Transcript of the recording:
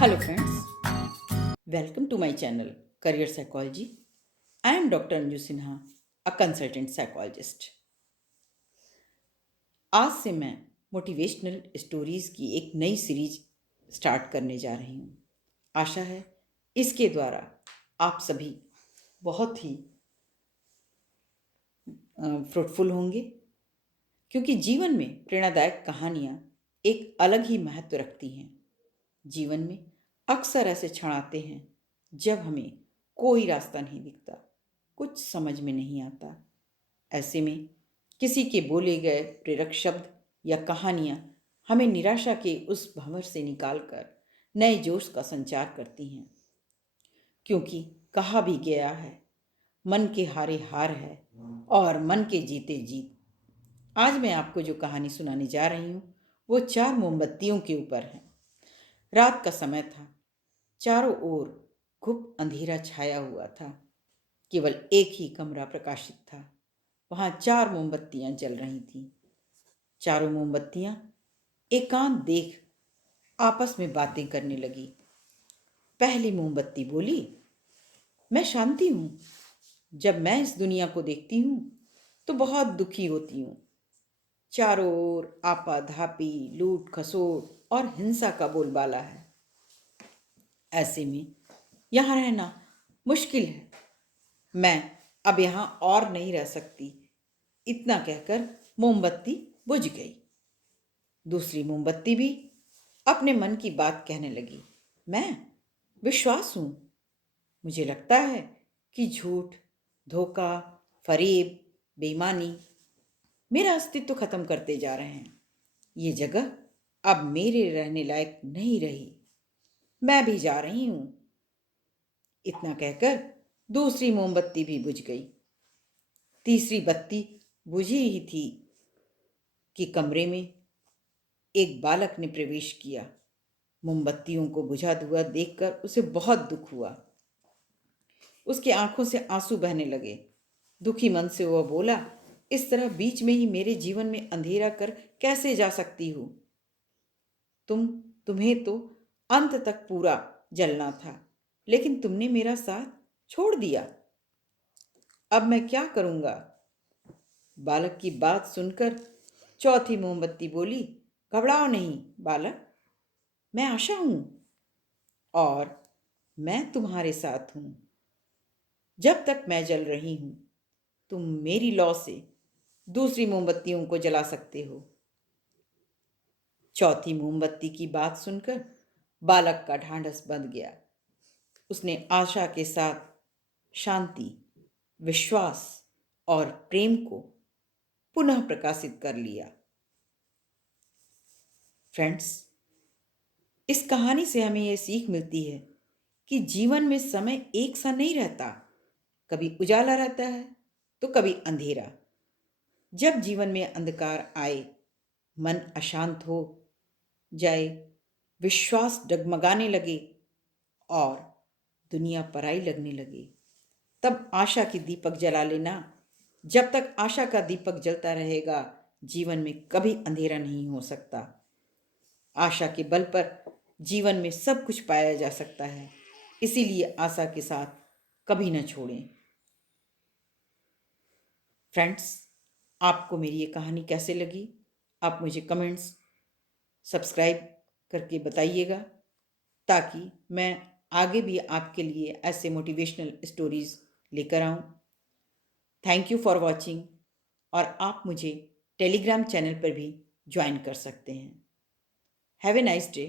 Hello, friends. Welcome to my channel, Career Psychology. I am Dr. Anju Sinha, a consultant psychologist. आज से मैं motivational stories की एक नई सीरीज स्टार्ट करने जा रही हूँ। आशा है इसके द्वारा आप सभी बहुत ही फ्रूटफुल होंगे, क्योंकि जीवन में प्रेरणादायक कहानियाँ एक अलग ही महत्व रखती हैं। जीवन में अक्सर ऐसे क्षण आते हैं जब हमें कोई रास्ता नहीं दिखता, कुछ समझ में नहीं आता। ऐसे में किसी के बोले गए प्रेरक शब्द या कहानियाँ हमें निराशा के उस भंवर से निकालकर नए जोश का संचार करती हैं। क्योंकि कहा भी गया है, मन के हारे हार है और मन के जीते जीत। आज मैं आपको जो कहानी सुनाने जा रही हूँ वो 4 मोमबत्तियों के ऊपर है। रात का समय था। चारों ओर खूब अंधेरा छाया हुआ था। केवल एक ही कमरा प्रकाशित था। वहां 4 मोमबत्तियां जल रही थीं। चारों मोमबत्तियां एकांत देख आपस में बातें करने लगी। पहली मोमबत्ती बोली, मैं शांति हूं। जब मैं इस दुनिया को देखती हूं तो बहुत दुखी होती हूं। चारों ओर आपाधापी, लूट खसोट और हिंसा का बोलबाला है। ऐसे में यहाँ रहना मुश्किल है। मैं अब यहाँ और नहीं रह सकती। इतना कहकर मोमबत्ती बुझ गई। दूसरी मोमबत्ती भी अपने मन की बात कहने लगी। मैं विश्वास हूं। मुझे लगता है कि झूठ, धोखा, फरेब, बेईमानी मेरा अस्तित्व खत्म करते जा रहे हैं। ये जगह अब मेरे रहने लायक नहीं रही। मैं भी जा रही हूं। इतना कहकर दूसरी मोमबत्ती भी बुझ गई। तीसरी बत्ती बुझी ही थी कि कमरे में एक बालक ने प्रवेश किया। मोमबत्तियों को बुझा हुआ देखकर उसे बहुत दुख हुआ। उसकी आंखों से आंसू बहने लगे। दुखी मन से वह बोला, इस तरह बीच में ही मेरे जीवन में अंधेरा कर कैसे जा सकती हो? तुम्हें तो अंत तक पूरा जलना था, लेकिन तुमने मेरा साथ छोड़ दिया। अब मैं क्या करूंगा? बालक की बात सुनकर चौथी मोमबत्ती बोली, घबराओ नहीं बालक, मैं आशा हूं और मैं तुम्हारे साथ हूं। जब तक मैं जल रही हूं तुम मेरी लौ से दूसरी मोमबत्तियों को जला सकते हो। चौथी मोमबत्ती की बात सुनकर बालक का ढांढस बंध गया। उसने आशा के साथ शांति, विश्वास और प्रेम को पुनः प्रकाशित कर लिया। फ्रेंड्स, इस कहानी से हमें यह सीख मिलती है कि जीवन में समय एक सा नहीं रहता। कभी उजाला रहता है तो कभी अंधेरा। जब जीवन में अंधकार आए, मन अशांत हो जाए, विश्वास डगमगाने लगे और दुनिया पराई लगने लगे, तब आशा की दीपक जला लेना। जब तक आशा का दीपक जलता रहेगा, जीवन में कभी अंधेरा नहीं हो सकता। आशा के बल पर जीवन में सब कुछ पाया जा सकता है। इसीलिए आशा के साथ कभी न छोड़ें। फ्रेंड्स, आपको मेरी ये कहानी कैसे लगी? आप मुझे कमेंट्स, सब्सक्राइब करके बताइएगा, ताकि मैं आगे भी आपके लिए ऐसे मोटिवेशनल स्टोरीज लेकर आऊँ। Thank you for watching. और आप मुझे टेलीग्राम चैनल पर भी ज्वाइन कर सकते हैं। Have a nice day.